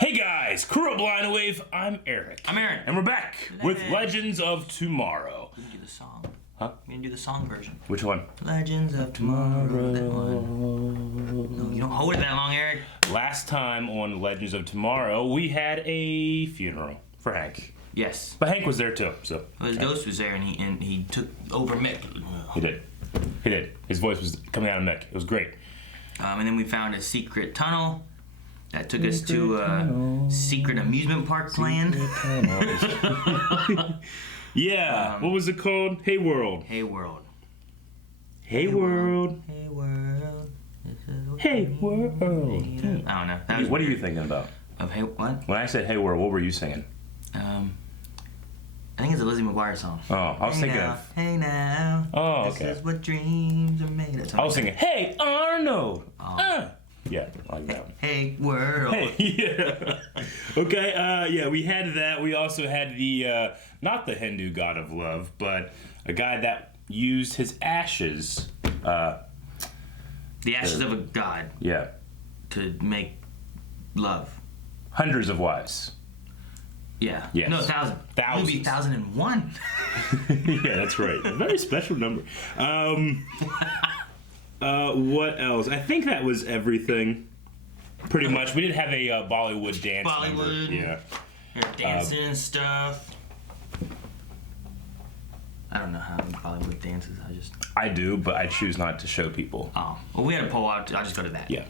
Hey guys, Kuro Blind Wave, I'm Eric. I'm Aaron. And we're back with Legends of Tomorrow. We can do the song. Huh? We can do the song version. Which one? Legends of Tomorrow, that one. No, you don't hold it that long, Eric. Last time on Legends of Tomorrow, we had a funeral for Hank. Yes. But Hank was there too, so. Well, his ghost was there, and he took over Mick. He did. His voice was coming out of Mick. It was great. And then we found a secret tunnel that took us to a secret amusement park planned. Yeah. What was it called? Hey World. Hey World. Hey World. Hey World. Hey World. I don't know. That was What are you weird. thinking about? Of Hey what? When I said Hey World, what were you singing? I think it's a Lizzie McGuire song. Oh, I was thinking now, of. Hey now. Oh, okay. This is what dreams are made of. I was thinking, Hey Arnold. Oh. Yeah, I like that one. Hey world. Hey, yeah. Okay, yeah, we had that. We also had the, not the Hindu god of love, but a guy that used his ashes. The ashes of a god Yeah. to make love. Hundreds of wives. Yeah. Yes. No, 1,000. Thousands. Maybe 1,001. Yeah, that's right. A very special number. What else? I think that was everything. Pretty much. We did have a Bollywood dance number. Bollywood. Yeah. They're dancing and stuff. I don't know how Bollywood dances. I do, but I choose not to show people. Oh. Well, we had a poll. I'll just go to that. Yeah.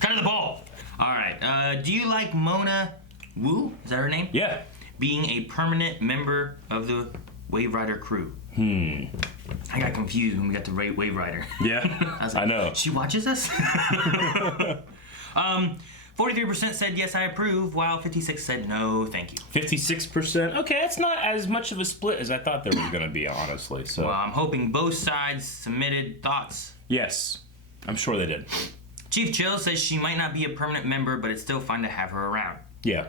Cut to the poll. All right. Do you like Mona Wu? Is that her name? Yeah. Being a permanent member of the Wave Rider crew. I got confused when we got to Wave Rider. Yeah. I was like, I know. She watches us? 43% said yes, I approve, while 56% said no, thank you. 56%. Okay, that's not as much of a split as I thought there was going to be, honestly. So. Well, I'm hoping both sides submitted thoughts. Yes, I'm sure they did. Chief Chill says she might not be a permanent member, but it's still fun to have her around. Yeah.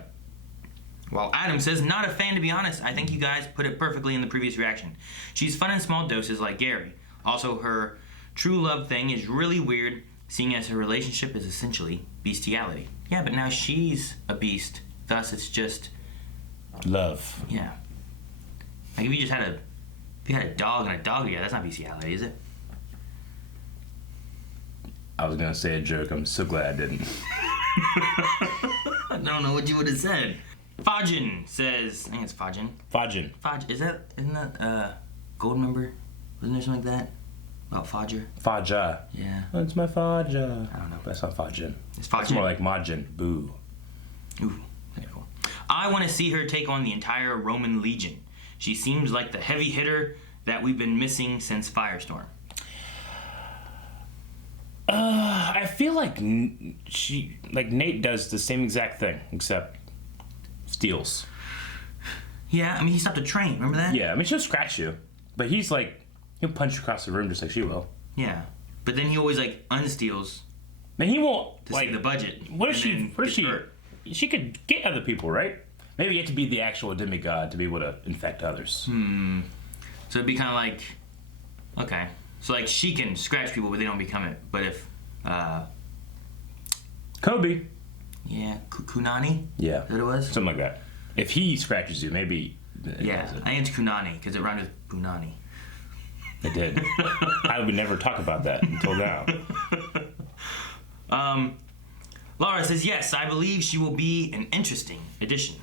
While Adam says, not a fan to be honest. I think you guys put it perfectly in the previous reaction. She's fun in small doses like Gary. Also, her true love thing is really weird, seeing as her relationship is essentially bestiality. Yeah, but now she's a beast. Thus, it's just Love. yeah. Like if you had a dog and a dog together, that's not bestiality, is it? I was going to say a joke. I'm so glad I didn't. I don't know what you would have said. Fajin says, I think it's Fajin. Fajin. Isn't that Gold Member? Wasn't there something like that? About Fajr? Faja. Yeah. That's my Faja. I don't know. That's not Fajin. It's Fajin. It's more like Majin. Boo. Ooh, very cool. I want to see her take on the entire Roman Legion. She seems like the heavy hitter that we've been missing since Firestorm. I feel like Nate does the same exact thing, except steals. Yeah, I mean, he stopped a train. Remember that? Yeah, I mean, she'll scratch you, but he's like, he'll punch you across the room just like she will. Yeah. But then he always, like, unsteals Man, he won't, to like, save the budget. what is and then she, gets hurt. she could get other people, right? Maybe you have to be the actual demigod to be able to infect others. So it'd be kind of like, okay. So, like, she can scratch people, but they don't become it. But if, Kobe. yeah, Kunani? Yeah. Is that what it was? Something like that. If he scratches you, maybe. Yeah, I think it's Kunani, because it rhymed with Punani. It did. I would never talk about that until now. Laura says, yes, I believe she will be an interesting addition.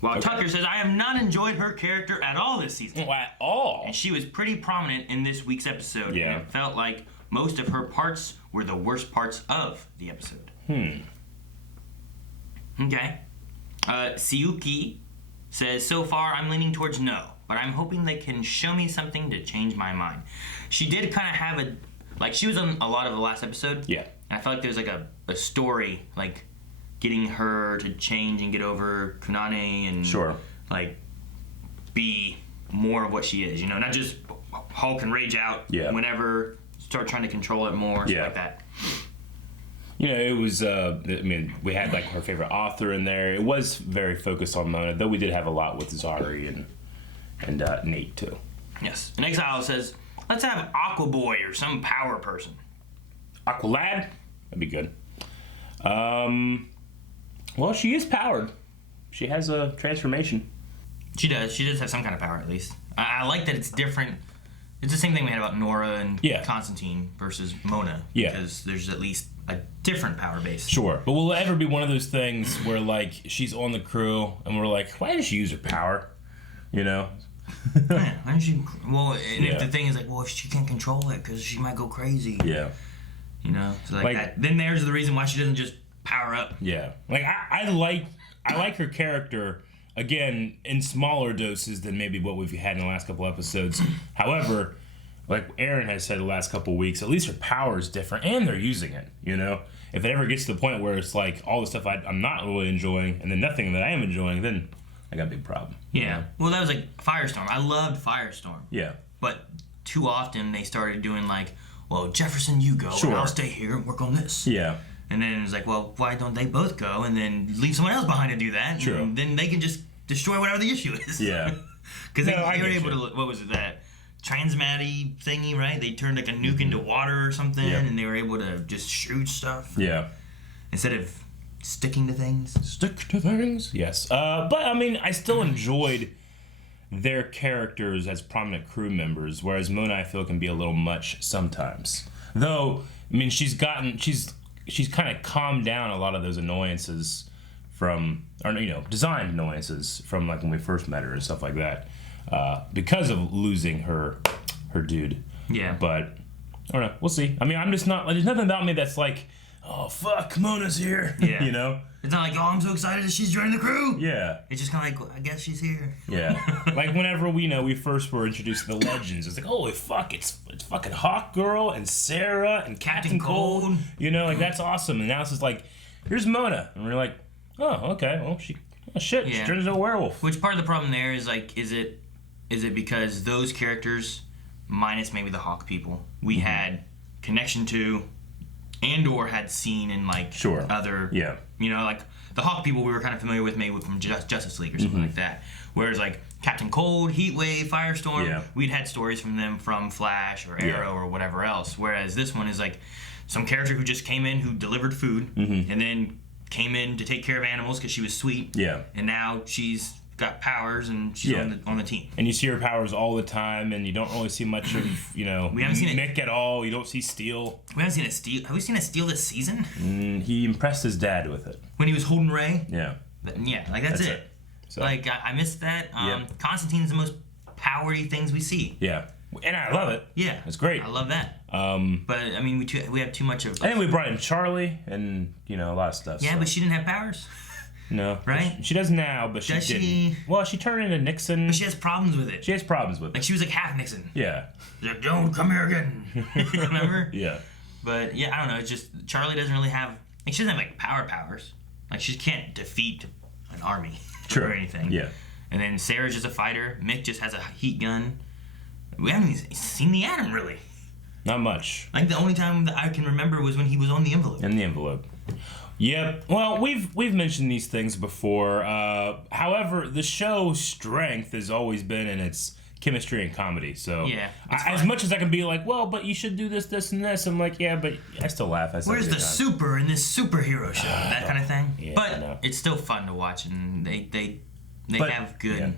While Tucker says, I have not enjoyed her character at all this season. At all. And she was pretty prominent in this week's episode. Yeah. And it felt like most of her parts were the worst parts of the episode. Okay. Siyuki says, so far I'm leaning towards no, but I'm hoping they can show me something to change my mind. She did kind of have she was on a lot of the last episode. Yeah. And I felt like there's like a story, like getting her to change and get over Kunane and Sure. like be more of what she is, not just Hulk and rage out whenever, start trying to control it more, stuff like that. It was, we had like her favorite author in there. It was very focused on Mona, though we did have a lot with Zari and Nate too. Yes. And Exile says, let's have Aqua Boy or some power person. Aqualad? That'd be good. Well, she is powered. She has a transformation. She does. She does have some kind of power, at least. I like that it's different. It's the same thing we had about Nora and Constantine versus Mona. Yeah. Because there's at least a different power base. Sure. But will it ever be one of those things where, like, she's on the crew and we're like, why did she use her power? You know? Yeah, why didn't she? Well, and if the thing is like, well, if she can't control it because she might go crazy. Yeah. You know? So like that. Then there's the reason why she doesn't just power up. Yeah. Like, I like her character, again, in smaller doses than maybe what we've had in the last couple episodes. However, like Aaron has said the last couple weeks, at least her power is different, and they're using it, you know? If it ever gets to the point where it's like all the stuff I'm not really enjoying, and then nothing that I am enjoying, then I got a big problem. Yeah. You know? Well, that was like Firestorm. I loved Firestorm. Yeah. But too often they started doing like, well, Jefferson, you go, and I'll stay here and work on this. Yeah. And then it's like, well, why don't they both go and then leave someone else behind to do that? True. And then they can just destroy whatever the issue is. Yeah. Because they were able to, what was it, that transmat-y thingy, right? They turned like a nuke into water or something, and they were able to just shoot stuff. Yeah. Instead of sticking to things. Stick to things? Yes. But, I mean, I still enjoyed their characters as prominent crew members, whereas Mona, I feel, can be a little much sometimes. Though, I mean, she's kind of calmed down a lot of those annoyances from, or, you know, designed annoyances from, like, when we first met her and stuff like that, because of losing her dude. Yeah. But, I don't know. We'll see. I mean, I'm just not, there's nothing about me that's like, oh, fuck, Mona's here. Yeah. You know? It's not like, oh, I'm so excited that she's joining the crew. Yeah. It's just kind of like, well, I guess she's here. Yeah. Like, whenever we first were introduced to the legends, it's like, holy fuck, it's fucking Hawk Girl and Sarah and Captain Cold. You know, like, that's awesome. And now it's just like, here's Mona. And we're like, oh, okay, well, she turned into a werewolf. Which part of the problem there is, like, is it because those characters, minus maybe the Hawk people, we had connection to and or had seen in, like, other, you know, like, the Hawk people we were kind of familiar with maybe from Justice League or something like that. Whereas, like, Captain Cold, Heatwave, Firestorm, we'd had stories from them from Flash or Arrow or whatever else. Whereas this one is, like, some character who just came in who delivered food and then came in to take care of animals because she was sweet. Yeah. And now she's got powers and she's on the team. And you see her powers all the time, and you don't really see much of, you know, we haven't seen Mick at all. You don't see Steel. We haven't seen a Steel. Have we seen a Steel this season? He impressed his dad with it. When he was holding Ray? Yeah. Yeah, like that's it. So. Like, I missed that. Constantine's the most powery things we see. Yeah. And I love it. Yeah. It's great. I love that. But, I mean, we have too much of... And then we brought in Charlie and, you know, a lot of stuff. Yeah, but she didn't have powers. No. Right? She does now, but she didn't. Well, she turned into Nixon. But she has problems with it. She has problems with it. Like, she was like half Nixon. Yeah. Like, don't come here again. Remember? Yeah. But, yeah, I don't know. It's just, Charlie doesn't really have... Like, she doesn't have, like, powers. Like, she can't defeat an army or anything. Yeah. And then Sarah's just a fighter. Mick just has a heat gun. We haven't even seen the Atom, really. Not much. Like, the only time that I can remember was when he was on the envelope. In the envelope. Yep. Well, we've mentioned these things before. However, the show's strength has always been in its chemistry and comedy. So, as much as I can be like, well, but you should do this, this, and this, I'm like, yeah, but I still laugh. Where's the super in this superhero show? That kind of thing. Yeah, but it's still fun to watch, and they have good,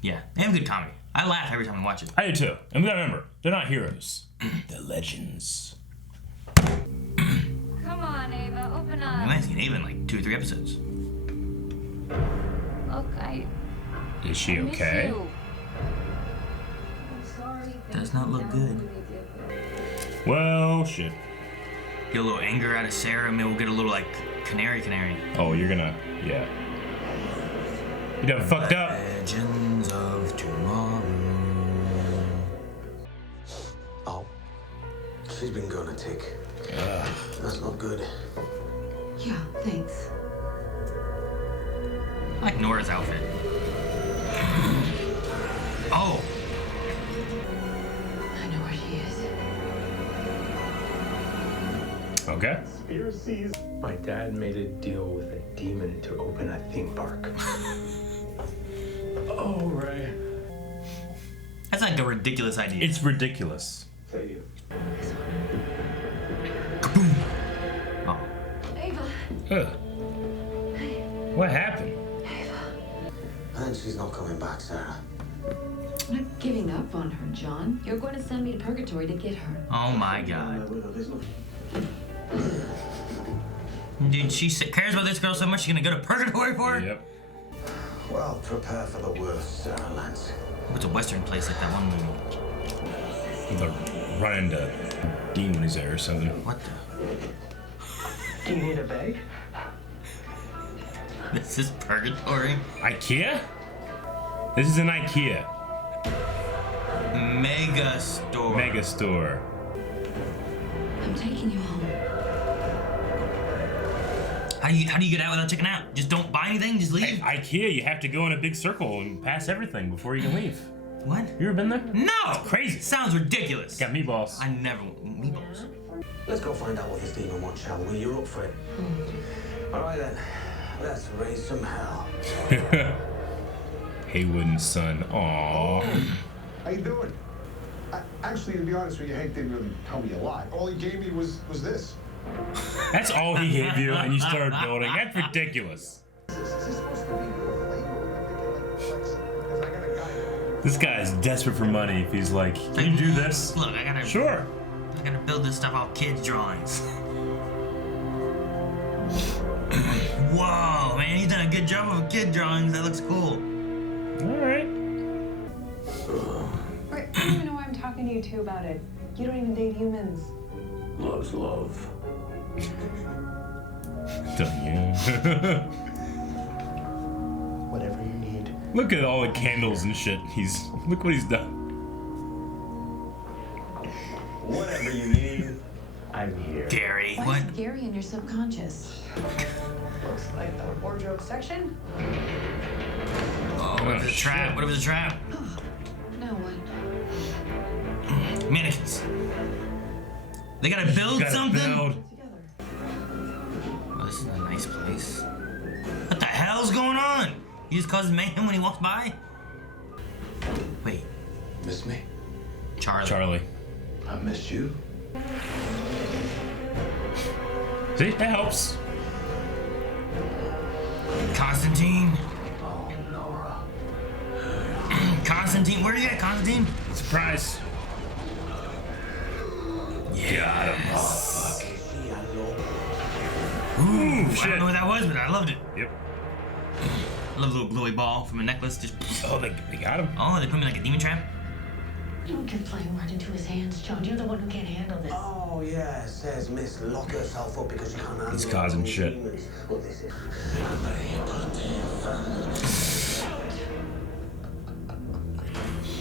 they have good comedy. I laugh every time I watch it. I do too. And we gotta remember, they're not heroes. They're legends. Come on, Ava, open up. I haven't seen Ava in like 2 or 3 episodes. Look, Is she okay? I'm sorry. Does not look good. Well, shit. Get a little anger out of Sarah, maybe we'll get a little like canary. Oh, you're gonna, You done fucked up. Legends of Tomorrow. Oh. She's been gonna take. That's not good. Yeah, thanks. I like Nora's outfit. Oh. I know where she is. Okay. Conspiracies. My dad made a deal with a demon to open a theme park. Oh, right. That's like a ridiculous idea. It's ridiculous. Tell you. Kaboom. Oh. Ava. Ugh. What happened? And she's not coming back, Sarah. I'm not giving up on her, John. You're going to send me to Purgatory to get her. Oh my god. Dude, she cares about this girl so much she's gonna go to Purgatory for her? Yep. Well, prepare for the worst, Sarah Lance. What's a western place like that one movie? They'll run into Dean when he's there or something. What the? Do you need a bag? This is Purgatory? IKEA? This is an IKEA. Mega store. Mega store. I'm taking you home. How do you get out without checking out? Just don't buy anything, just leave? IKEA, you have to go in a big circle and pass everything before you can leave. What? You ever been there? No! Crazy. Sounds ridiculous. Got meatballs. I never want meatballs. Let's go find out what this demon wants, shall we? You're up for it. All right then. Let's raise some hell. Haywood's son. Aww. How you doing? Actually, to be honest with you, Hank didn't really tell me a lot. All he gave me was this. That's all he gave you, and you started building. That's ridiculous. Is this supposed to be because I got a guy. This guy is desperate for money. If he's like, can you do this? Look, I gotta build this stuff off kids' drawings. Whoa, man, he's done a good job of kid drawings. That looks cool. All right. Wait, I don't even know why I'm talking to you two about it. You don't even date humans. Love's love. Don't you? Whatever you need. Look at all the candles and shit. Look what he's done. Whatever you need, I'm here. Gary, Why what? is Gary in your subconscious? Looks like the wardrobe section. Oh, what was a trap? What was a trap? No one. Mannequins. They gotta build Gotta something? build. Oh, this is a nice place. What the hell's going on? He just causes mayhem when he walks by? Wait, Miss me? Charlie. I miss you. See, that helps. Constantine. Oh, Nora. Constantine, where are you at, Constantine? Surprise. Yes. Ooh, I don't know shit. what that was, but I loved it. Yep. I love a little glowy ball from a necklace. Just. Oh, they got him. Oh, they put me like a demon trap. Don't get flying right into his hands, John. You're the one who can't handle this. Oh, yeah, it says Miss lock herself up because she can't handle He's causing her own shit. demons. Well, this is...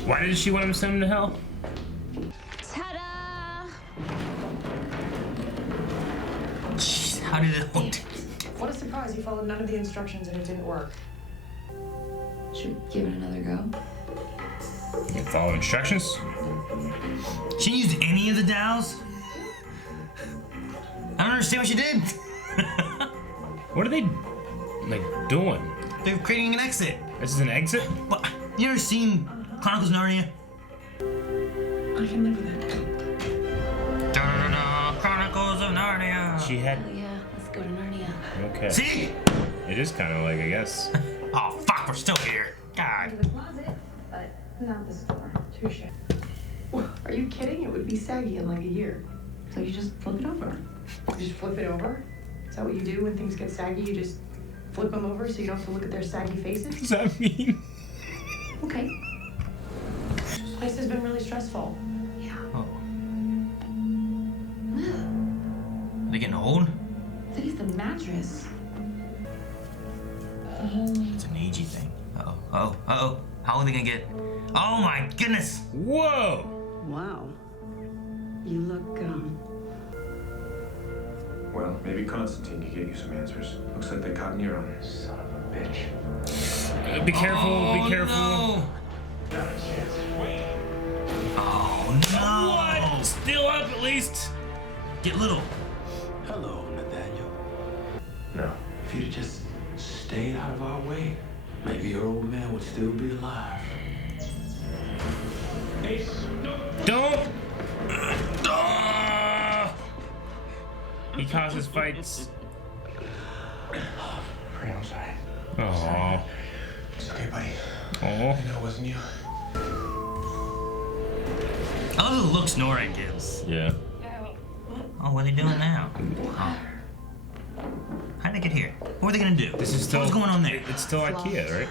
Why did she want him to send him to hell? Ta-da! Jeez, how did it look? What a surprise, you followed none of the instructions and it didn't work. Should we give it another go? You follow instructions? She didn't use any of the dowels? I don't understand what she did. What are they doing? They're creating an exit. This is an exit? What? You ever seen Chronicles of Narnia? I can live with it. Da-da-da-da, Chronicles of Narnia. She had. Oh yeah, let's go to Narnia. Okay. See? It is kind of like, I guess. Oh fuck, we're still here. God. The closet, but not the store. Touche. Are you kidding? It would be saggy in like a year. So you just flip it over. You just flip it over? Is that what you do when things get saggy? You just flip them over so you don't have to look at their saggy faces? What does that mean? Okay. This place has been really stressful. Yeah. Oh. Are they getting old? I think it's the mattress. It's an agey thing. Uh-oh. Uh-oh. Uh-oh. How old are they gonna get? Oh my goodness! Whoa! Wow. You look, Well, maybe Constantine can get you some answers. Looks like they caught Nero. Son of a bitch. Be careful, Oh, be careful. No. Oh no! What? Still up at least. Get little. Hello, Nathaniel. No. If you'd just stayed out of our way, maybe your old man would still be alive. Don't. Ah! He causes fights. I'm sorry. Aww. It's okay, buddy. Aww. I know it wasn't you. I love the looks Nora gives. Yeah. Oh, what are they doing now? Oh. How'd they get here? What were they gonna do? This is still. What's going on there? It's still IKEA, right?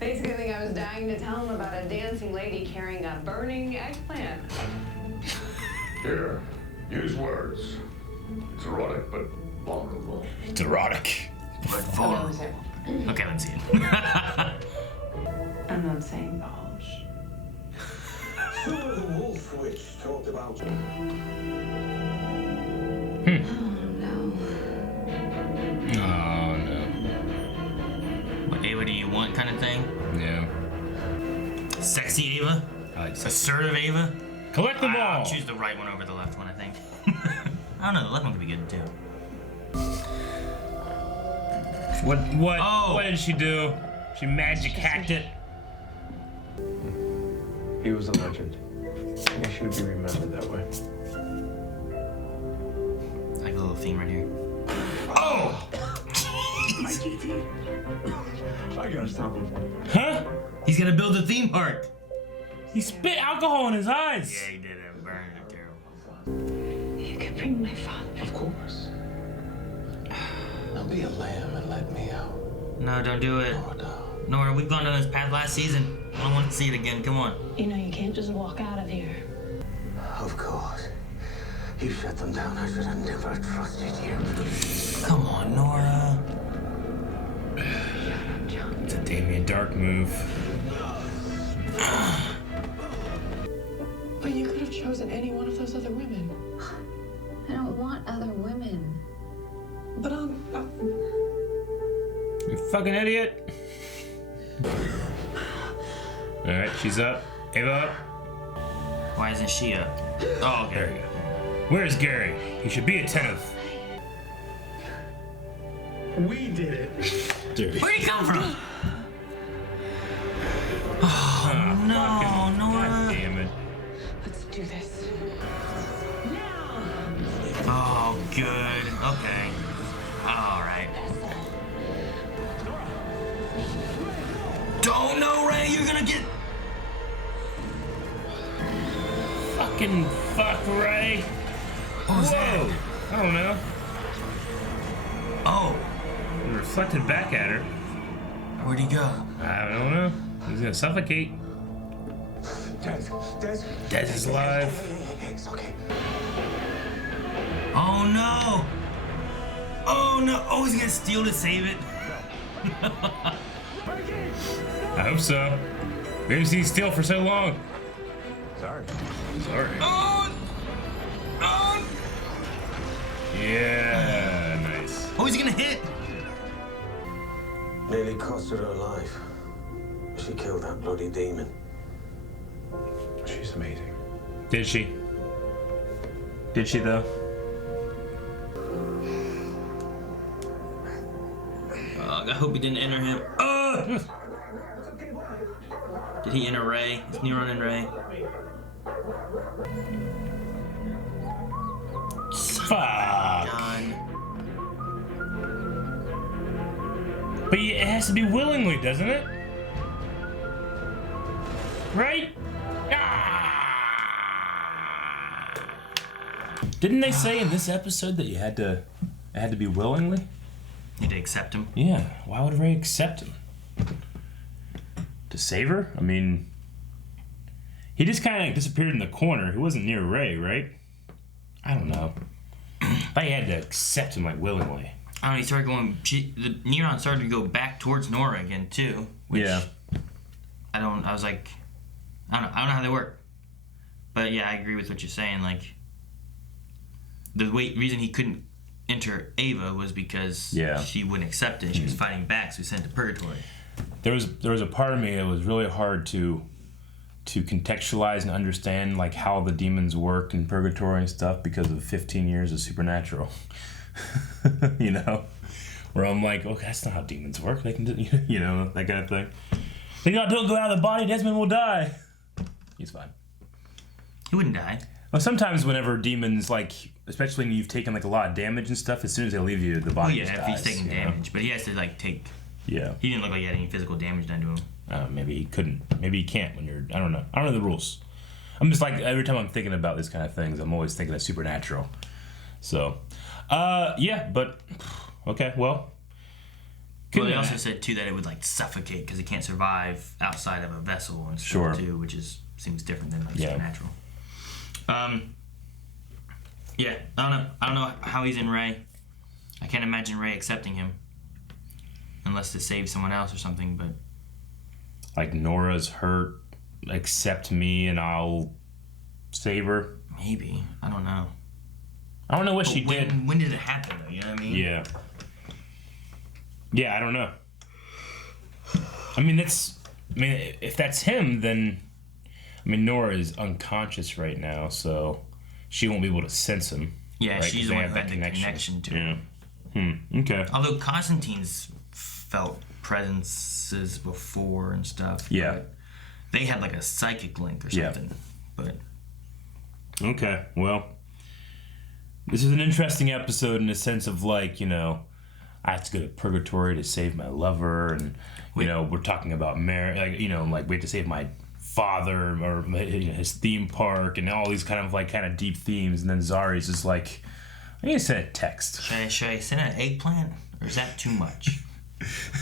Basically, I was dying to tell him about a dancing lady carrying a burning eggplant. Here, use words. It's erotic, but vulnerable. It's erotic. But That was for... it. Okay, let's see it. I'm not saying bulge. Sure, the wolf witch talked about. Oh no. Oh no. What Ava do you want kind of thing? Yeah. Sexy Ava? I like Assertive Ava? Collect them all. I'll choose the right one over the left one, I think. I don't know, the left one could be good too. What? Oh. What did she do? She magic hacked it. He was a legend. He should be remembered that way. I like a little theme right here. Oh! I gotta stop him. Huh? He's gonna build a theme park. He spit alcohol in his eyes. Yeah, he did it. Burn it. Terrible. You could bring my father. Of course. Now be a lamb and let me out. No, don't do it. Oh, no. Nora, we've gone down this path last season. I don't want to see it again. Come on. You know you can't just walk out of here. Of course. You shut them down. I should have never trusted you. Come on, Nora. It's a Damien Dark move. But you could have chosen any one of those other women. I don't want other women. But You fucking idiot. Alright, she's up. Ava up. Why isn't she up? Oh, There okay. you go. Where's Gary? He should be attentive. We did it. Dirty. Where'd he come from? Oh, no, God Nora. damn it. let's do this. Oh, good. Okay. All right. Don't know, Ray. You're gonna get. Fucking fuck, Ray. What was that? Whoa. I don't know. Oh, It reflected back at her. where'd he go? I don't know. He's gonna suffocate. Des. Des is alive. It's okay. Oh no! Oh no! Oh, he's gonna steal to save it. I hope so. We haven't seen Steel for so long. Sorry. Sorry. Oh! Oh! Yeah, nice. Oh, he's gonna hit. Nearly cost her her life. She killed that bloody demon. She's amazing. Did she? Did she though? I hope he didn't enter him. Did he enter Ray? Is Neuron in Ray? Fuck. Done. But it has to be willingly, doesn't it? Right? Ah! Didn't they say in this episode that it had to be willingly? Need to accept him. Yeah. Why would Ray accept him? To save her? I mean, he just kind of disappeared in the corner. He wasn't near Ray, right? I don't know. But he had to accept him like willingly. I don't know, he started going. The Neuron started to go back towards Nora again too. Which Yeah. I was like, I don't know how they work. But yeah, I agree with what you're saying. Like, the reason he couldn't enter Ava was because she wouldn't accept it. She was fighting back, so he sent it to Purgatory. There was a part of me that was really hard to contextualize and understand like how the demons work in Purgatory and stuff because of 15 years of Supernatural. You know, where I'm like, okay, that's not how demons work. They can do, you know, that kind of thing. They don't go out of the body, Desmond will die. He's fine. He wouldn't die. Well, sometimes whenever demons, like, especially when you've taken like a lot of damage and stuff, as soon as they leave you, the body just if dies, he's taking you know? damage, but he has to like take Yeah. He didn't look like he had any physical damage done to him. Maybe he couldn't. Maybe he can't when you're. I don't know. I don't know the rules. I'm just like, every time I'm thinking about these kind of things, I'm always thinking of supernatural. So, yeah, but okay, well. Well, they also said too that it would like suffocate because it can't survive outside of a vessel and stuff too, which seems different than like supernatural. Yeah, I don't know how he's in Ray. I can't imagine Ray accepting him unless to save someone else or something. But like Nora's hurt, accept me and I'll save her. Maybe, I don't know. I don't know what she did. When did it happen though? You know what I mean? Yeah. Yeah, I don't know. I mean, if that's him, then Nora is unconscious right now, so she won't be able to sense him. Yeah, right? she's the one who had the connection to him. Okay. Although Constantine's felt presences before and stuff. Yeah. But they had like a psychic link or something. Yeah. But. Okay, well, this is an interesting episode in the sense of like, I have to go to Purgatory to save my lover, and we're talking about marriage, like we have to save my father or his theme park, and all these kind of deep themes. And then Zari's just like, I need to send a text. Should I send an eggplant, or is that too much?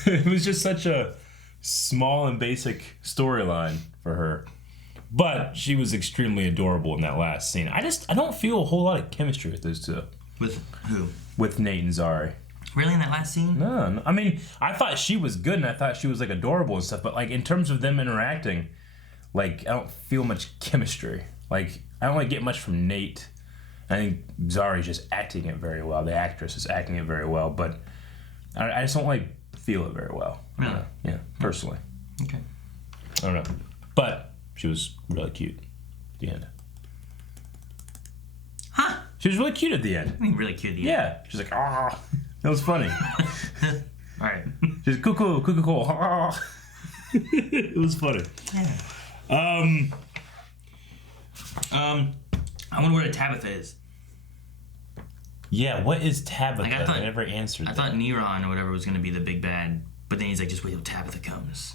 It was just such a small and basic storyline for her, but she was extremely adorable in that last scene. I don't feel a whole lot of chemistry with those two. With who? With Nate and Zari. Really, in that last scene? No. I mean, I thought she was good, and I thought she was like adorable and stuff. But like in terms of them interacting, like I don't feel much chemistry. Like I don't get much from Nate. I think Zari's just acting it very well. The actress is acting it very well, but I just don't feel it very well. Really? Yeah, personally. Okay. I don't know, but she was really cute at the end. Huh? She was really cute at the end. I mean, really cute at the end. Yeah, she's like, ah. That was funny. All right. Just cool. It was funny. Yeah. I wonder where Tabitha is. Yeah, what is Tabitha? Like, I never answered. I thought Neron or whatever was gonna be the big bad, but then he's like, just wait till Tabitha comes.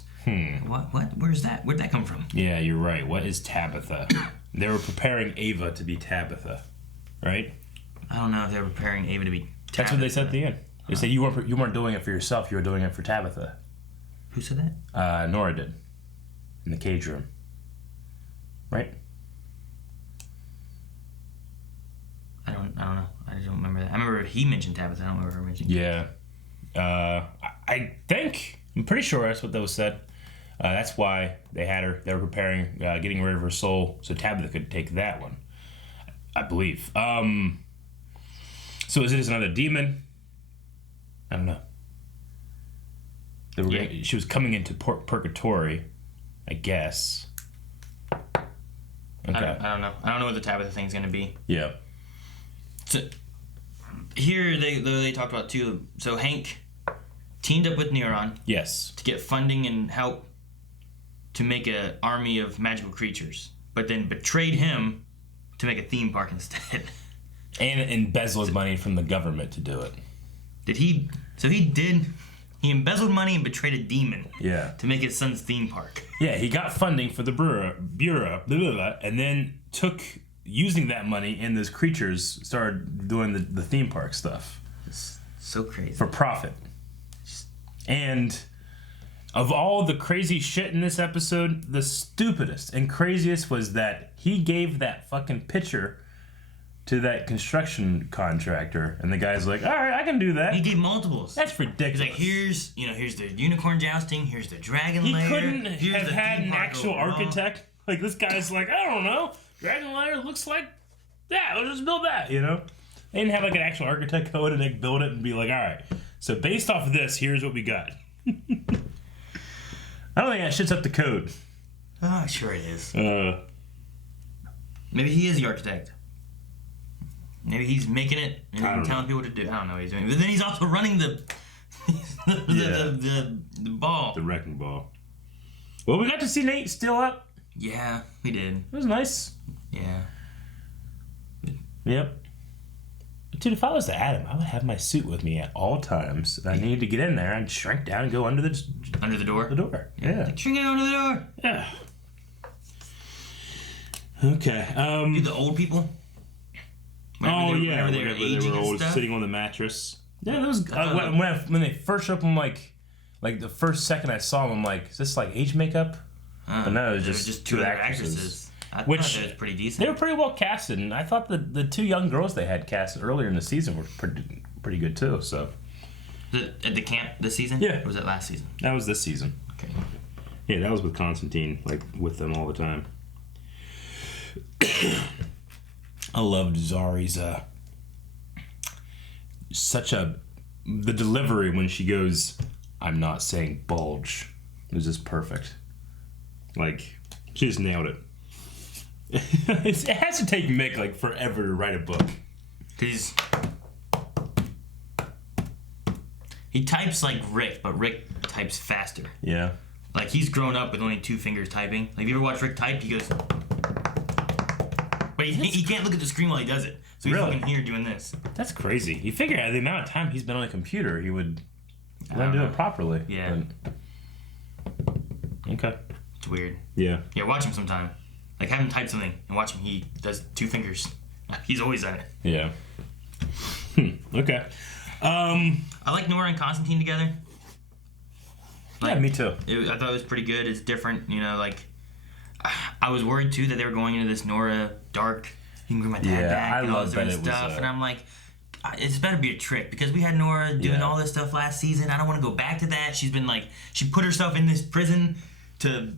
What? Where's that? Where'd that come from? Yeah, you're right. What is Tabitha? They were preparing Ava to be Tabitha, right? I don't know if they were preparing Ava to be Tabitha. That's what they said at the end. They said you weren't doing it for yourself. You were doing it for Tabitha. Who said that? Nora did. In the cage room. Right? I don't know. I don't remember that. I remember he mentioned Tabitha. I don't remember her mentioning. Yeah. I'm pretty sure that's what that was said. That's why they had her. They were preparing, getting rid of her soul, so Tabitha could take that one. I believe. So is it another demon? I don't know. She was coming into Purgatory, I guess. Okay. I don't know. I don't know what the Tabitha thing's gonna be. Yeah. So here they talked about too. So Hank teamed up with Neron. Yes. To get funding and help to make an army of magical creatures, but then betrayed him to make a theme park instead. And embezzled money from the government to do it. Did he? So he did. He embezzled money and betrayed a demon. Yeah. To make his son's theme park. Yeah, he got funding for the bureau, blah, blah, blah, and then took using that money, and those creatures started doing the theme park stuff. It's so crazy. For profit. And of all the crazy shit in this episode, the stupidest and craziest was that he gave that fucking picture to that construction contractor, and the guy's like, all right, I can do that. He gave multiples. That's ridiculous. He's like, here's the unicorn jousting, here's the dragon lair. He couldn't have had an actual architect. Like, this guy's like, I don't know, dragon lair looks like that, let's just build that, They didn't have like an actual architect go in and like build it and be like, all right, so based off of this, here's what we got. I don't think that shit's up to code. Oh, sure it is. Maybe he is the architect. Maybe he's making it and telling people what to do. I don't know what he's doing. But then he's also running the ball. The wrecking ball. Well, we got to see Nate still up. Dude, if I was Adam, I would have my suit with me at all times. If I needed to get in there, I'd shrink down and go under the door. The door. Yeah. Shrink it under the door. Yeah. Okay. Dude, the old people. Whenever they were old, stuff. sitting on the mattress. Yeah, that was when they first showed up. I'm like the first second I saw them, I'm like, is this like age makeup? But no, it was just two actresses. I thought it was pretty decent. They were pretty well casted, and I thought the two young girls they had casted earlier in the season were pretty good too. So. At the camp this season? Yeah. Or was it last season? That was this season. Okay. Yeah, that was with Constantine, like with them all the time. I loved Zari's the delivery when she goes, I'm not saying bulge. It was just perfect. Like, she just nailed it. It has to take Mick like forever to write a book. He types like Rick, but Rick types faster. Yeah. Like, he's grown up with only 2 fingers typing. Like, if you ever watch Rick type, he goes... But he can't look at the screen while he does it. So he's fucking here doing this. That's crazy. You figure the amount of time he's been on a computer, he would learn to do it properly. Yeah. But... Okay. It's weird. Yeah. Yeah, watch him sometime. Like, have him type something and watch him. He does 2 fingers. He's always done it. Yeah. Okay. I like Nora and Constantine together. Like, yeah, me too. I thought it was pretty good. It's different, you know, like... I was worried, too, that they were going into this Nora dark... You can bring my dad back and all this different stuff. And I'm like, it's better be a trick. Because we had Nora doing all this stuff last season. I don't want to go back to that. She's been like... She put herself in this prison to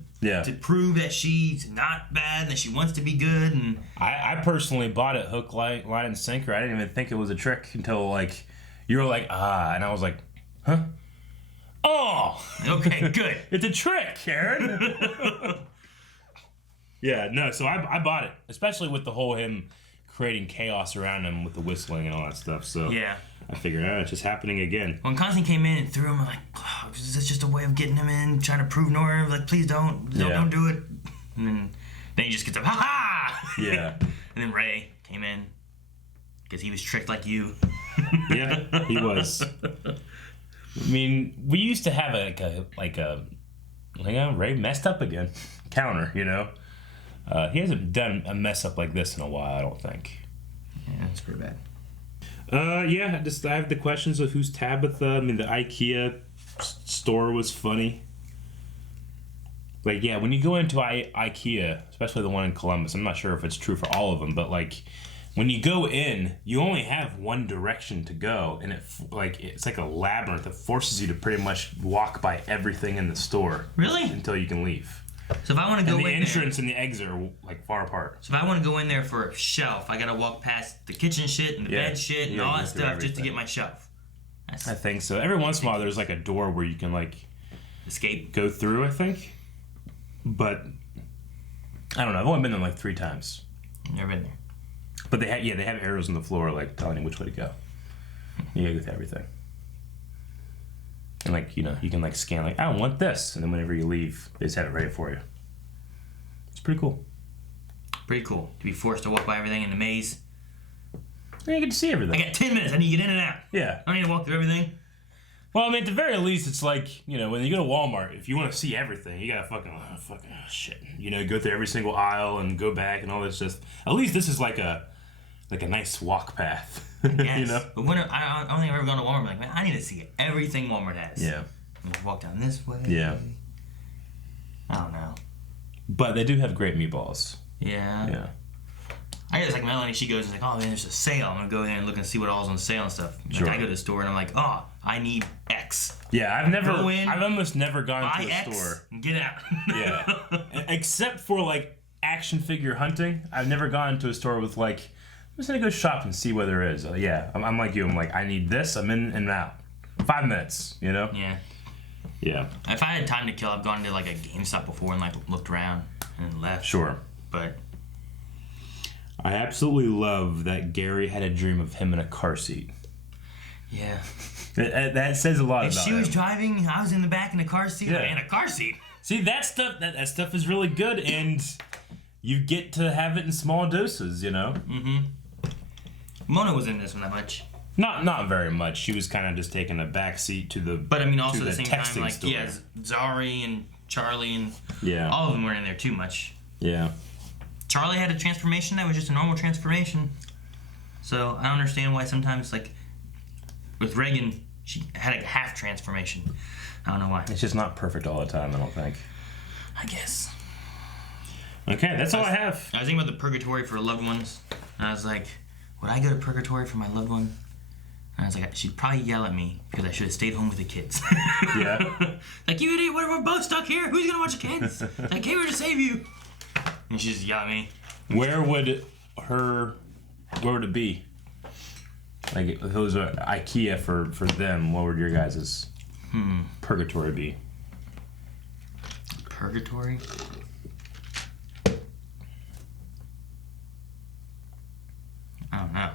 prove that she's not bad and that she wants to be good. And I personally bought it hook, line, and sinker. I didn't even think it was a trick until, like... You were like, and I was like, huh? Oh! Okay, good. It's a trick, Karen. Yeah, no, so I bought it. Especially with the whole him creating chaos around him with the whistling and all that stuff. So yeah. I figured, it's just happening again. When Constantine came in and threw him, I'm like, is this just a way of getting him in, trying to prove Nora? Like, please don't do it. And then he just gets up, ha-ha! Yeah. And then Ray came in, because he was tricked like you. Yeah, he was. I mean, we used to have Ray messed up again counter, you know. He hasn't done a mess up like this in a while, I don't think. Yeah, that's pretty bad. I have the questions of who's Tabitha. I mean, the IKEA store was funny. Like, yeah, when you go into IKEA, especially the one in Columbus, I'm not sure if it's true for all of them, but like, when you go in, you only have one direction to go, and it's like a labyrinth that forces you to pretty much walk by everything in the store. Really? Until you can leave. So if I want to go in there... And the entrance and the exit are, like, far apart. So if I want to go in there for a shelf, I gotta walk past the kitchen shit and the bed shit and all that stuff just to get my shelf. I think so. Every once in a while, there's, like, a door where you can, like... Escape? Go through, I think. But... I don't know. I've only been there, like, 3 times. Never been there. But they have arrows on the floor, like, telling you which way to go. You gotta go through everything. And, like, you know, you can, like, scan, like, I want this. And then whenever you leave, they just have it ready for you. It's pretty cool. Pretty cool. To be forced to walk by everything in the maze. Yeah, you get to see everything. I got 10 minutes. I need to get in and out. Yeah. I don't need to walk through everything. Well, I mean, at the very least, it's like, you know, when you go to Walmart, if you want to see everything, you gotta fucking shit. You know, go through every single aisle and go back and all this stuff. At least this is like a nice walk path. Yes. You know? But when I don't think I've ever gone to Walmart. I'm like, man, I need to see everything Walmart has. Yeah. I'm gonna walk down this way. Yeah. I don't know. But they do have great meatballs. Yeah. Yeah. I guess like Melanie, she goes and like, oh man, there's a sale. I'm gonna go in and look and see what all's on sale and stuff. Like, sure. I go to the store and I'm like, oh, I need X. Yeah, I've almost never gone to a X store. And get out. Yeah. Except for like action figure hunting. I've never gone to a store with like, I'm just gonna go shop and see what there is. Yeah, I'm like you. I'm like, I need this. I'm in and out. 5 minutes, you know? Yeah. Yeah. If I had time to kill, I've gone to like a GameStop before and like looked around and left. Sure. But I absolutely love that Gary had a dream of him in a car seat. Yeah. That says a lot about him. If she was driving, I was in the back in the car seat. Yeah. In a car seat. See, that stuff is really good, and you get to have it in small doses, you know? Mm-hmm. Mona was in this one that much. Not very much. She was kind of just taking a backseat to the. But I mean, also to at the same time, like story. Zari and Charlie and Yeah. all of them weren't in there too much. Yeah. Charlie had a transformation that was just a normal transformation. So I don't understand why sometimes, like, with Reagan, she had a half transformation. I don't know why. It's just not perfect all the time, I don't think. I guess. Okay, that's all I have. I was thinking about the Purgatory for loved ones. And I was like, would I go to Purgatory for my loved one? And I was like, she'd probably yell at me because I should have stayed home with the kids. Yeah. Like, you idiot, we're both stuck here. Who's going to watch the kids? I came here to save you. And she just yelled at me. Where would it be? Like, if it was an IKEA for them, what would your guys' Purgatory be? Purgatory? I don't know.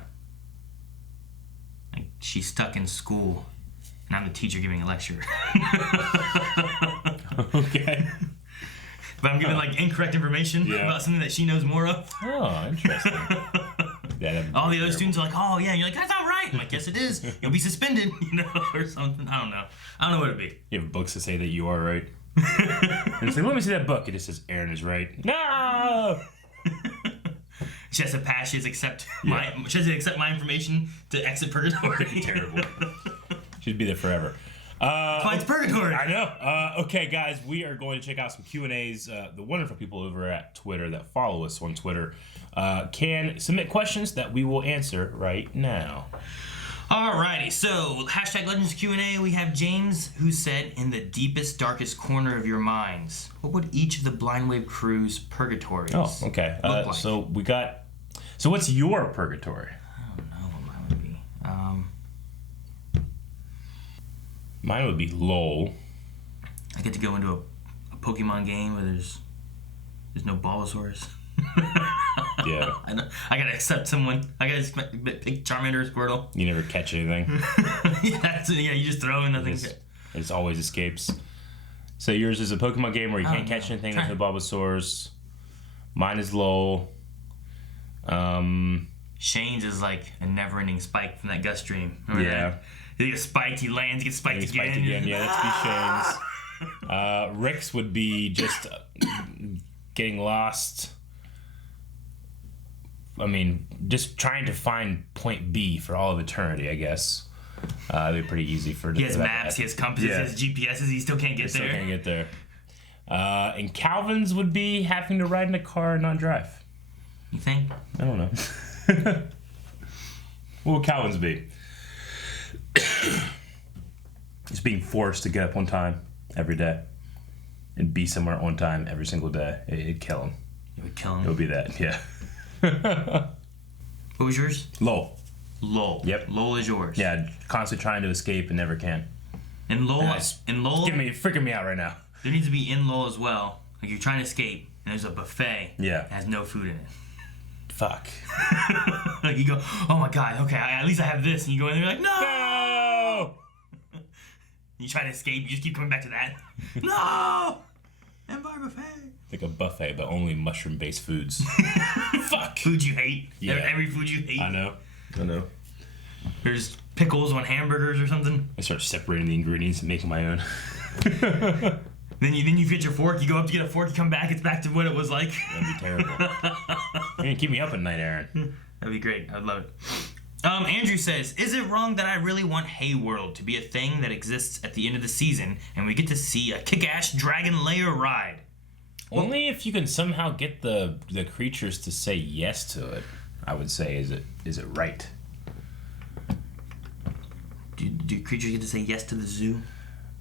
Like, she's stuck in school, and I'm the teacher giving a lecture. Okay. But I'm giving, like, incorrect information about something that she knows more of. Oh, interesting. Yeah, all the other students are like, oh, yeah. And you're like, that's not right. I'm like, yes, it is. You'll be suspended, or something. I don't know. I don't know what it'd be. You have books that say that you are right. And it's like, let me see that book. It just says Aaron is right. No! She has to pass. She has to accept my information to exit Purgatory. Terrible. She'd be there forever. Finds Purgatory. I know. Okay, guys, we are going to check out some Q&As. The wonderful people over at Twitter that follow us on Twitter can submit questions that we will answer right now. Alrighty, so hashtag Legends Q&A. We have James who said, "In the deepest, darkest corner of your minds, what would each of the Blind Wave crew's purgatories?" Oh, okay. look like? So we got. So what's your purgatory? I don't know what mine would be. Mine would be LOL. I get to go into a Pokemon game where there's no Bulbasaurus. Yeah. I gotta accept someone. I gotta pick Charmander or Squirtle. You never catch anything. Yeah, you just throw and nothing. It just always escapes. So yours is a Pokemon game where you can't catch anything with the Bulbasaurs. Mine is LOL. Shane's is like a never-ending spike from that gust stream. Remember that? He gets spiked, he lands, he gets spiked again. Yeah, that'd be Shane's. Rick's would be just getting lost. I mean, just trying to find point B for all of eternity, I guess. It'd be pretty easy for. He has maps, he has compasses, he has GPSs, he still can't get there. Still can't get there. And Calvin's would be having to ride in a car and not drive. You think? I don't know. What would Calvin's be? Just being forced to get up on time every day and be somewhere on time every single day. It'd kill him. It would kill him. It would be that, yeah. What was yours? LOL. LOL. Yep. LOL is yours. Yeah, constantly trying to escape and never can. And LOL, freaking me out right now. There needs to be in LOL as well. Like you're trying to escape, and there's a buffet. Yeah. That has no food in it. Fuck. Like you go, oh my god, okay, at least I have this, and you go in there, you're like, no. You try to escape, you just keep coming back to that. No. Empire buffet. Like a buffet, but only mushroom-based foods. Fuck. Food you hate. Yeah. Every food you hate. I know. There's pickles on hamburgers or something. I start separating the ingredients and making my own. Then you get your fork, you go up to get a fork, you come back, it's back to what it was like. That'd be terrible. You're gonna keep me up at night, Aaron. That'd be great. I'd love it. Andrew says, "Is it wrong that I really want Hayworld to be a thing that exists at the end of the season and we get to see a kick-ass dragon lair ride?" Only if you can somehow get the creatures to say yes to it. I would say, is it right? Do creatures get to say yes to the zoo?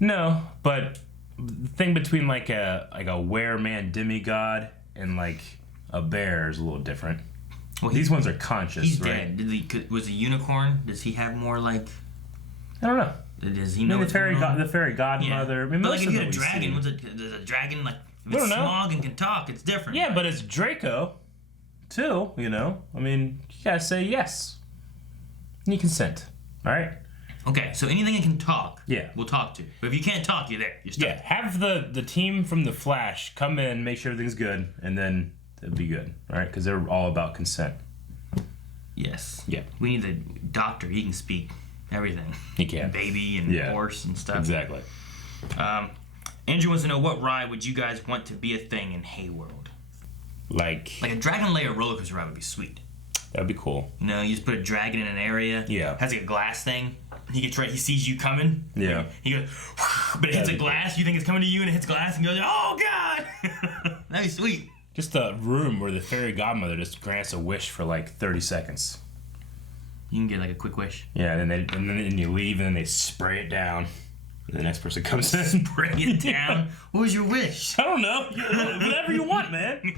No, but the thing between like a wereman demigod and like a bear is a little different. Well, these ones are conscious. He's right? dead. Was a unicorn? Does he have more like? I don't know. Does he know? The fairy godmother. Yeah. I mean, but like if you had a dragon, dragon, there's a dragon like if it's smog and can talk. It's different. Yeah, but it's Draco, too. You know, I mean, you gotta say yes. And you consent. All right. Okay, so anything that can talk, yeah, we'll talk to. But if you can't talk, you're there. You're stuck. Yeah, have the team from The Flash come in, make sure everything's good, and then it'll be good. All right, because they're all about consent. Yes. Yeah. We need the doctor. He can speak everything. He can. Baby and horse and stuff. Exactly. Andrew wants to know, what ride would you guys want to be a thing in Hayworld? Like a Dragon Lair roller coaster ride would be sweet. That'd be cool. You know, you just put a dragon in an area. Yeah. Has like a glass thing. He sees you coming. Yeah. He goes, but it hits a glass. You think it's coming to you, and it hits glass, and goes, oh god! That'd be sweet. Just a room where the fairy godmother just grants a wish for like 30 seconds. You can get like a quick wish. Yeah, and then you leave, and then they spray it down. And the next person comes in. Spray it down? What was your wish? I don't know. Whatever you want, man.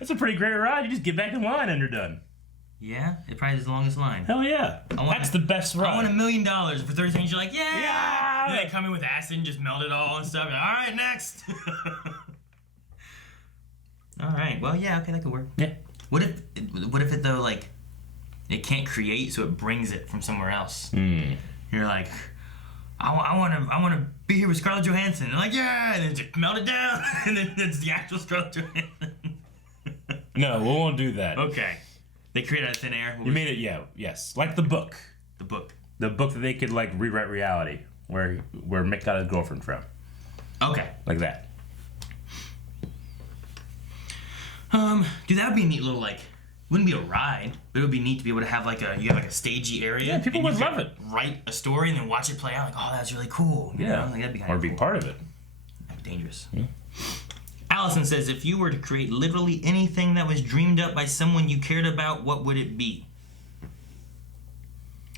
That's a pretty great ride. You just get back in line and you're done. Yeah? It probably is the longest line. Hell yeah. That's the best ride. I want $1 million. For 30 seconds, you're like, yeah! And they come in with acid and just melt it all and stuff. Like, all right, next. All right. Well, yeah, okay, that could work. Yeah. What if it, though, like, it can't create, so it brings it from somewhere else? You're like, I want to be here with Scarlett Johansson. And like, yeah, and then just melt it down, and then it's the actual Scarlett Johansson. No, we won't do that. Okay. They create out of thin air. You made it, yes. Like the book. The book. The book that they could, like, rewrite reality, where Mick got his girlfriend from. Okay. Like that. Dude, that would be a neat little, like, wouldn't be a ride, but it would be neat to be able to have you have a stagey area. Yeah, people would love it. Write a story and then watch it play out. Like, oh, that's really cool. You know? Like, that'd be kind of cool. Or be part of it. That'd be dangerous. Yeah. Allison says, if you were to create literally anything that was dreamed up by someone you cared about, what would it be?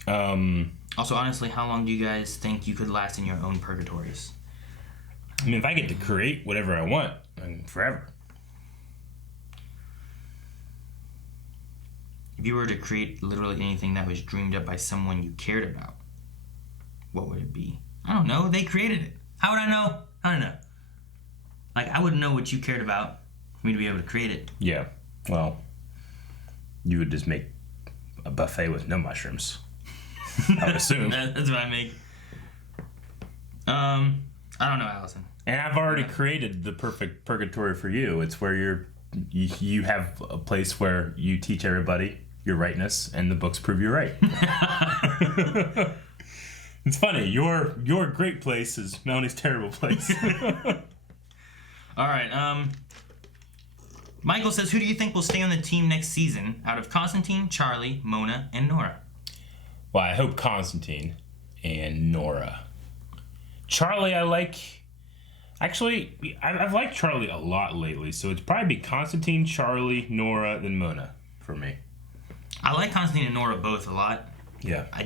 Also, honestly, how long do you guys think you could last in your own purgatories? I mean, if I get to create whatever I want, forever. If you were to create literally anything that was dreamed up by someone you cared about, what would it be? I don't know. They created it. How would I know? I don't know. Like, I wouldn't know what you cared about for me to be able to create it. Yeah. Well, you would just make a buffet with no mushrooms. I would assume. That's what I make. I don't know, Allison. And I've already created the perfect purgatory for you. It's where you have a place where you teach everybody your rightness, and the books prove you're right. It's funny. Your great place is Melanie's terrible place. All right. Michael says, who do you think will stay on the team next season out of Constantine, Charlie, Mona, and Nora? Well, I hope Constantine and Nora. Charlie, I like. Actually, I've liked Charlie a lot lately, so it'd probably be Constantine, Charlie, Nora, then Mona for me. I like Constantine and Nora both a lot. Yeah. I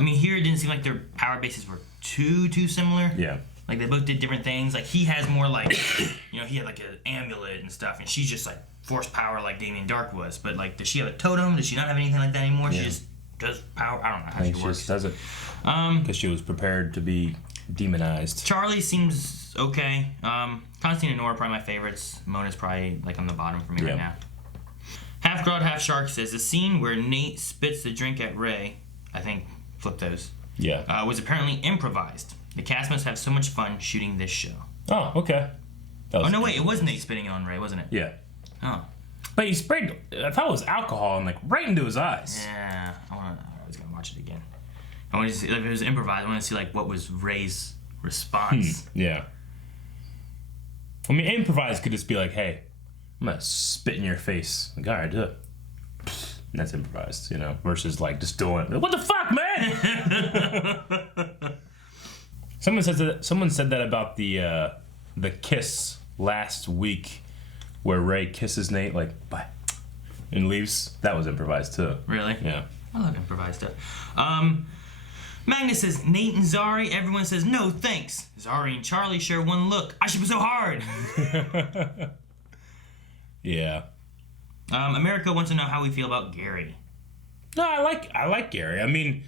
mean, here it didn't seem like their power bases were too similar. Yeah. Like, they both did different things. Like, he has more, like, he had, like, an amulet and stuff, and she's just, like, force power like Damien Dark was. But, like, does she have a totem? Does she not have anything like that anymore? Yeah. She just does power. I don't know how she works. She just does it. Because she was prepared to be demonized. Charlie seems okay. Constantine and Nora are probably my favorites. Mona's probably, like, on the bottom for me right now. Half Grod, Half Shark says, the scene where Nate spits the drink at Ray, I think, flip those, was apparently improvised. The cast must have so much fun shooting this show. Oh, okay. Oh, no, wait, it was Nate spitting it on Ray, wasn't it? Yeah. Oh. But he sprayed, I thought it was alcohol, and, like, right into his eyes. Yeah, I was going to watch it again. I want to see, like, if it was improvised, I want to see, like, what was Ray's response. Yeah. I mean, improvised could just be like, hey, I'm going to spit in your face. Like, all right, do it. And that's improvised, you know, versus, like, just doing it. What the fuck, man? Someone said that about the kiss last week where Ray kisses Nate, like, bye, and leaves. That was improvised, too. Really? Yeah. I love improvised stuff. Magnus says, Nate and Zari. Everyone says, no, thanks. Zari and Charlie share one look. I should be so hard. Yeah. America wants to know how we feel about Gary. No, I like Gary. I mean,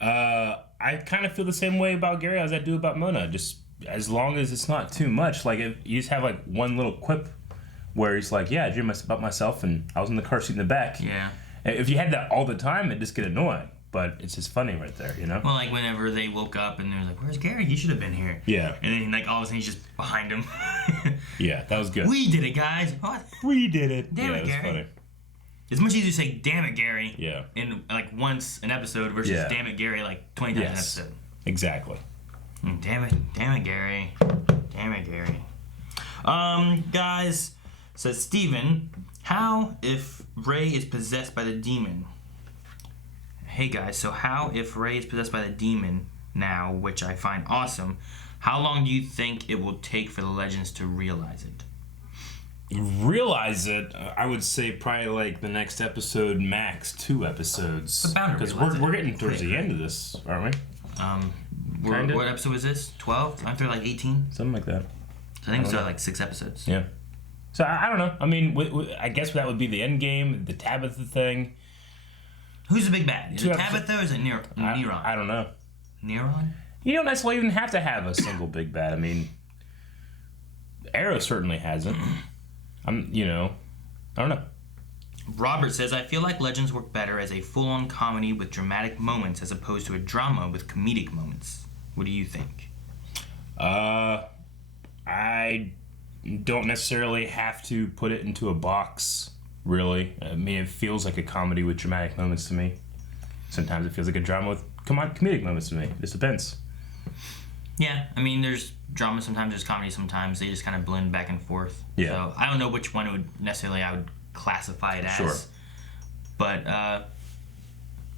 I kind of feel the same way about Gary as I do about Mona. Just as long as it's not too much. Like, if you just have, like, one little quip where he's like, yeah, I dreamed about myself and I was in the car seat in the back. Yeah. If you had that all the time, it'd just get annoying. But it's just funny right there, you know? Well, like, whenever they woke up and they were like, where's Gary? He should have been here. Yeah. And then, like, all of a sudden he's just behind him. Yeah, that was good. We did it, guys. What? We did it. Damn yeah, it, was Gary. funny. It's much easier to say "damn it, Gary" Yeah. in like once an episode versus "damn it, Gary" like 20 times an episode. Exactly. Damn it, Gary. Damn it, Gary. Guys, says Steven, how if Ray is possessed by the demon? Hey guys, so how if Ray is possessed by the demon now, which I find awesome, how long do you think it will take for the Legends to realize it? Realize it, I would say probably like the next episode, max 2 episodes. Because we're getting towards the end of this, aren't we? What episode was this? 12? Aren't there like 18? Something like that. I think it's like 6 episodes. Yeah. So I don't know. I mean, I guess that would be the end game, the Tabitha thing. Who's the big bad? Is it Tabitha or is it Neuron? I don't know. Neuron? You don't necessarily even have to have a single big bad. I mean, Arrow certainly hasn't. I don't know. Robert says, I feel like Legends work better as a full-on comedy with dramatic moments as opposed to a drama with comedic moments. What do you think? I don't necessarily have to put it into a box, really. I mean, it feels like a comedy with dramatic moments to me. Sometimes it feels like a drama with comedic moments to me. It just depends. Yeah, I mean, there's drama sometimes, there's comedy sometimes. They just kind of blend back and forth. Yeah. So I don't know which one I would classify it as. Sure. But, I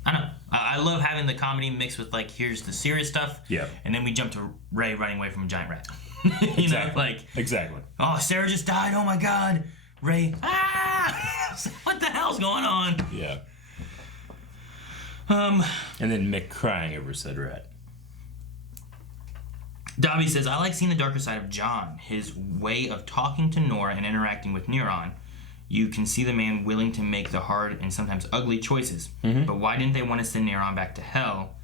don't know. I love having the comedy mixed with, like, here's the serious stuff. Yeah. And then we jump to Ray running away from a giant rat. Exactly. Oh, Sarah just died. Oh, my God. Ray. Ah! What the hell's going on? Yeah. And then Mick crying over said rat. Dobby says, I like seeing the darker side of John, his way of talking to Nora and interacting with Neuron. You can see the man willing to make the hard and sometimes ugly choices. Mm-hmm. But why didn't they want to send Neuron back to hell?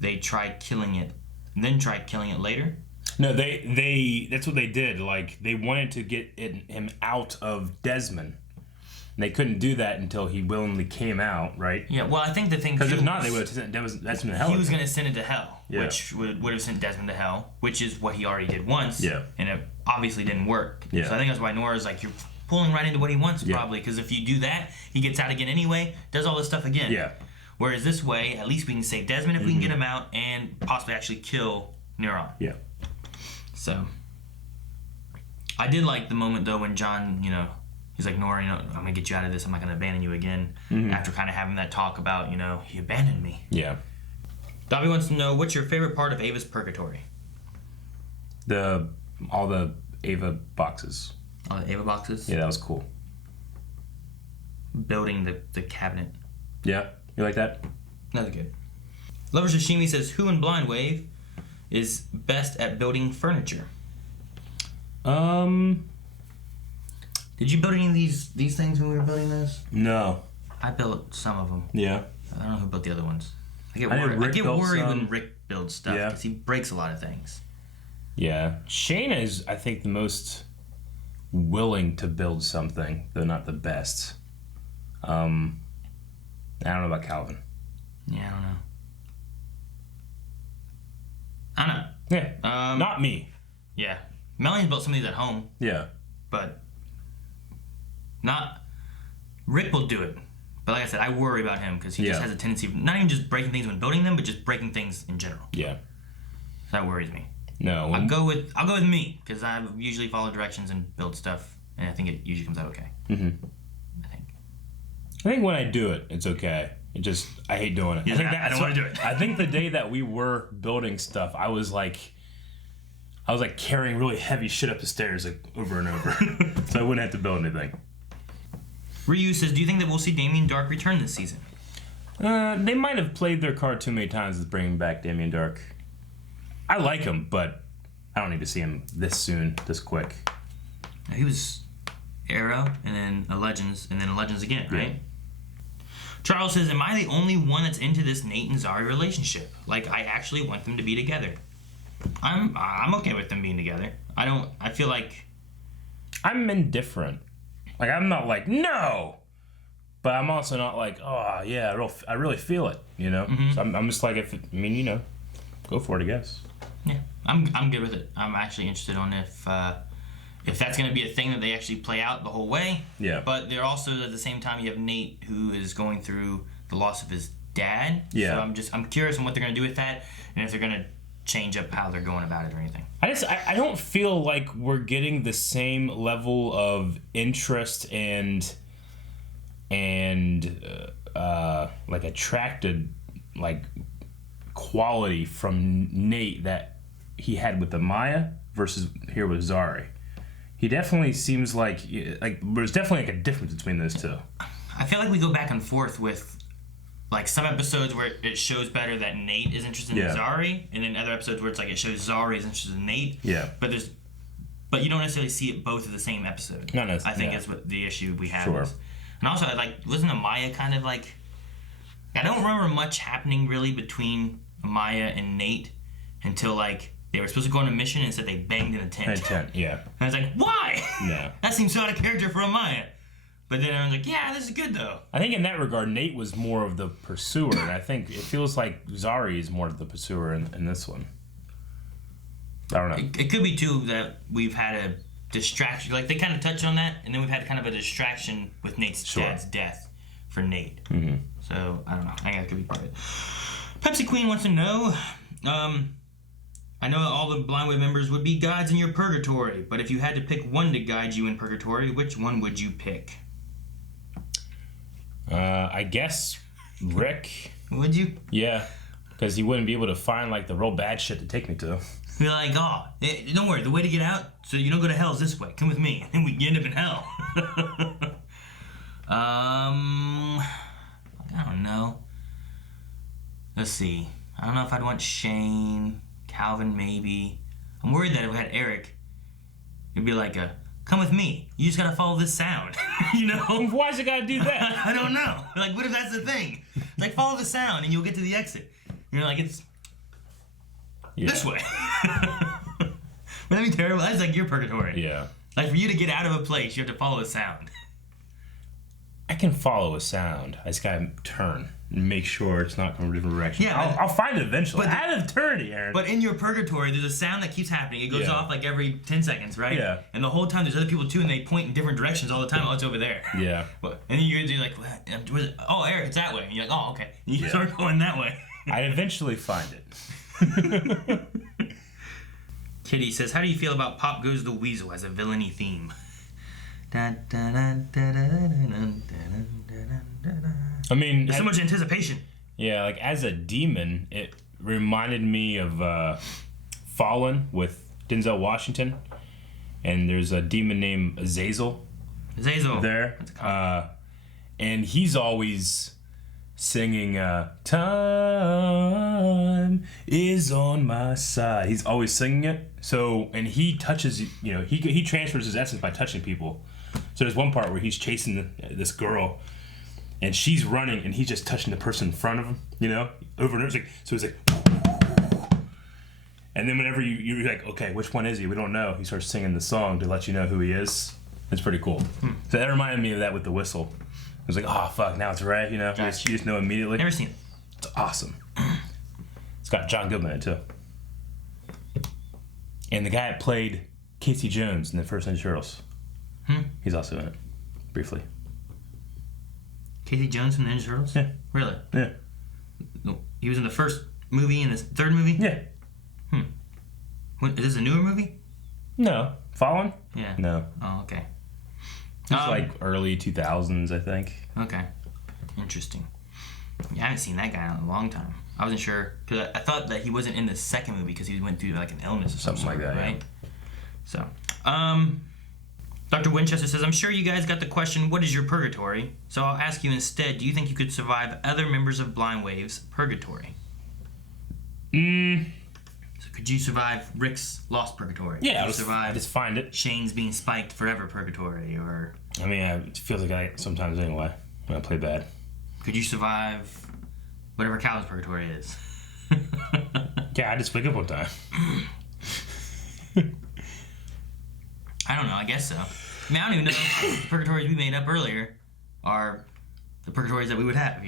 They tried killing it, then tried killing it later? No, they that's what they did. Like, they wanted to get him out of Desmond. And they couldn't do that until he willingly came out, right? Yeah, well, I think the thing... Because if not, they would have sent Desmond to hell. He was going to send it to hell, Yeah. which would have sent Desmond to hell, which is what he already did once. Yeah. And it obviously didn't work. Yeah. So I think that's why Nora's like, you're pulling right into what he wants, Yeah. probably. Because if you do that, he gets out again anyway, does all this stuff again. Yeah. Whereas this way, at least we can save Desmond if we can get him out and possibly actually kill Neuron. Yeah. So, I did like the moment, though, when John, he's like, Nora, I'm going to get you out of this. I'm not going to abandon you again. After kind of having that talk about, he abandoned me. Yeah. Dobby wants to know, what's your favorite part of Ava's Purgatory? All the Ava boxes. All the Ava boxes? Yeah, that was cool. Building the cabinet. Yeah? You like that? That's good. Lover Sashimi says, who in Blind Wave is best at building furniture? Did you build any of these things when we were building this? No. I built some of them. Yeah. I don't know who built the other ones. I get I know worried, Rick built when some. Rick builds stuff Yeah. because he breaks a lot of things. Yeah. Shayna is, I think, the most willing to build something, though not the best. I don't know about Calvin. Yeah, I don't know. Yeah. Not me. Yeah. Melanie's built some of these at home, Yeah. but not... Rick will do it. But like I said, I worry about him because he just has a tendency of not even just breaking things when building them, but just breaking things in general. Yeah. So that worries me. No. I'll go with me because I usually follow directions and build stuff, and I think it usually comes out okay. Mm-hmm. I I think when I do it, it's okay. I hate doing it. Yeah, I don't want to do it. I think the day that we were building stuff, I was like carrying really heavy shit up the stairs like over and over, so I wouldn't have to build anything. Ryu says, do you think that we'll see Damien Dark return this season? They might have played their card too many times with bringing back Damien Dark. I like him, but I don't need to see him this soon, this quick. He was Arrow, and then a Legends, and then a Legends again, right? Yeah. Charles says, am I the only one that's into this Nate and Zari relationship? Like, I actually want them to be together. I'm okay with them being together. I feel like... I'm indifferent. Like, I'm not like, no! But I'm also not like, oh, yeah, I really feel it, Mm-hmm. So I'm just like, go for it, I guess. Yeah, I'm good with it. I'm actually interested on if if that's going to be a thing that they actually play out the whole way. Yeah. But they're also, at the same time, you have Nate, who is going through the loss of his dad. Yeah. So I'm curious on what they're going to do with that, and if they're going to change up how they're going about it or anything. I don't feel like we're getting the same level of interest and like attracted like quality from Nate that he had with the Maya versus here with Zari. He definitely seems like there's definitely like a difference between those two. I feel like we go back and forth with like some episodes where it shows better that Nate is interested in Zari, and then other episodes where it's like it shows Zari is interested in Nate. Yeah. But you don't necessarily see it both of the same episode. Not necessarily. I think that's what the issue we have Sure. is. And also, wasn't Amaya kind of like... I don't remember much happening really between Amaya and Nate until like they were supposed to go on a mission and instead they banged in a tent. Yeah. And I was like, why? Yeah. That seems so out of character for Amaya. But then I was like, yeah, this is good though. I think in that regard, Nate was more of the pursuer, and I think it feels like Zari is more of the pursuer in this one. I don't know. It could be too that we've had a distraction. Like they kind of touched on that, and then we've had kind of a distraction with Nate's dad's death for Nate. Mm-hmm. So I don't know. I think that could be part of it. Pepsi Queen wants to know. I know all the Blind Wave members would be guides in your purgatory, but if you had to pick one to guide you in purgatory, which one would you pick? I guess Rick. Would you? Yeah, because he wouldn't be able to find like the real bad shit to take me to. Be like, oh, don't worry. The way to get out, so you don't go to hell, is this way. Come with me, and we end up in hell. I don't know. Let's see. I don't know if I'd want Shane, Calvin, maybe. I'm worried that if we had Eric, it'd be like come with me. You just gotta follow this sound. You know? Why's it gotta do that? I don't know. Like, what if that's the thing? Like, follow the sound and you'll get to the exit. You're like, it's this way. Would that be terrible? That's like your purgatory. Yeah. Like, for you to get out of a place, you have to follow a sound. I can follow a sound. I just gotta turn and make sure it's not coming from a different direction. Yeah, I'll find it eventually. but Out of eternity, Aaron. But in your purgatory, there's a sound that keeps happening. It goes off like every 10 seconds, right? Yeah. And the whole time there's other people too, and they point in different directions all the time. Oh, it's over there. Yeah. And then you're like, oh, Eric, it's that way. And you're like, oh, okay. And you start going that way. I'd eventually find it. Kitty says, how do you feel about Pop Goes the Weasel as a villainy theme? I mean, there's so much anticipation. Yeah, like as a demon, it reminded me of Fallen with Denzel Washington, and there's a demon named Azazel. There, and he's always singing "Time is on my side." He's always singing it. So, and he touches, he transfers his essence by touching people. So there's one part where he's chasing this girl, and she's running, and he's just touching the person in front of him, over and over. So it's like, and then whenever you're like, okay, which one is he? We don't know. He starts singing the song to let you know who he is. It's pretty cool. So that reminded me of that with the whistle. It was like, oh fuck, now it's Ray. You just know immediately. Never seen it. It's awesome. It's got John Goodman in it too, and the guy that played Casey Jones in the first Ninja Turtles. He's also in it, briefly. Casey Jones from the Ninja Turtles? Yeah. Really? Yeah. No, he was in the first movie and the third movie? Yeah. Is this a newer movie? No. Fallen? Yeah. No. Oh, okay. It's like early 2000s, I think. Okay. Interesting. Yeah, I haven't seen that guy in a long time. I wasn't sure, because I thought that he wasn't in the second movie because he went through like an illness or something like that, right? Yeah. So, Dr. Winchester says, I'm sure you guys got the question, what is your purgatory? So I'll ask you instead, do you think you could survive other members of Blind Wave's purgatory? So could you survive Rick's lost purgatory? Yeah, Could you survive just find it. Shane's being spiked forever purgatory? Or I mean, it feels like I sometimes anyway when I play bad. could you survive whatever Calvin's purgatory is? Yeah, I just wake up one time. I don't know, I guess so. I mean, I don't even know if the purgatories we made up earlier are the purgatories that we would have,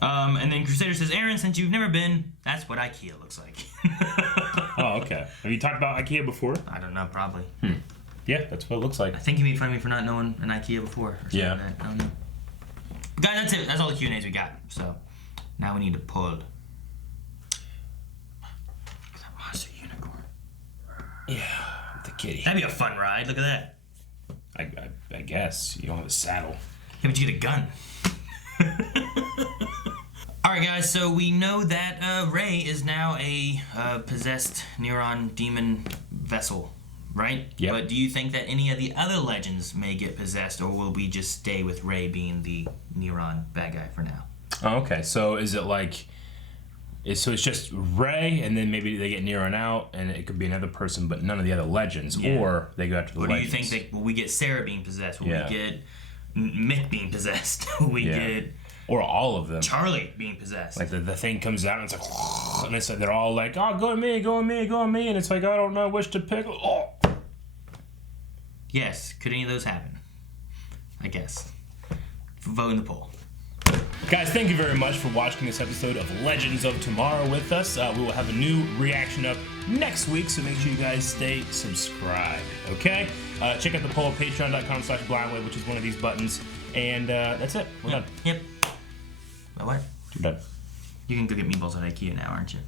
And then Crusader says, Aaron, since you've never been, that's what IKEA looks like. Oh, okay. Have you talked about IKEA before? I don't know, probably. Yeah, that's what it looks like. I think you made fun of me for not knowing an IKEA before. Or Yeah. Like that. I don't know. Guys, that's it. That's all the Q&As we got. So now we need to pull. Look at that monster unicorn. Yeah, the kitty. That'd be a fun ride. Look at that. I guess. You don't have a saddle. Yeah, but you get a gun. Alright guys, so we know that Ray is now a possessed neuron demon vessel, right? Yep. But do you think that any of the other legends may get possessed, or will we just stay with Ray being the neuron bad guy for now? Oh, okay. So is it like... So it's just Ray, and then maybe they get Neuron out, and it could be another person, but none of the other legends, or they go after the legends. Or do you think that will we get Sarah being possessed? Will Yeah. we get Mick being possessed? Will we get or all of them? Charlie being possessed? Like the thing comes out, and it's like, and it's like they're all like, "Oh, go to me, go to me, go to me," and it's like, I don't know which to pick. Oh. Yes. Could any of those happen? I guess. Vote in the poll. Guys, thank you very much for watching this episode of Legends of Tomorrow with us. We will have a new reaction up next week, so make sure you guys stay subscribed, okay? Check out the poll at patreon.com/blindwave, which is one of these buttons. And that's it. We're done. Yep. Well, what? We're done. You can go get meatballs at IKEA now, aren't you?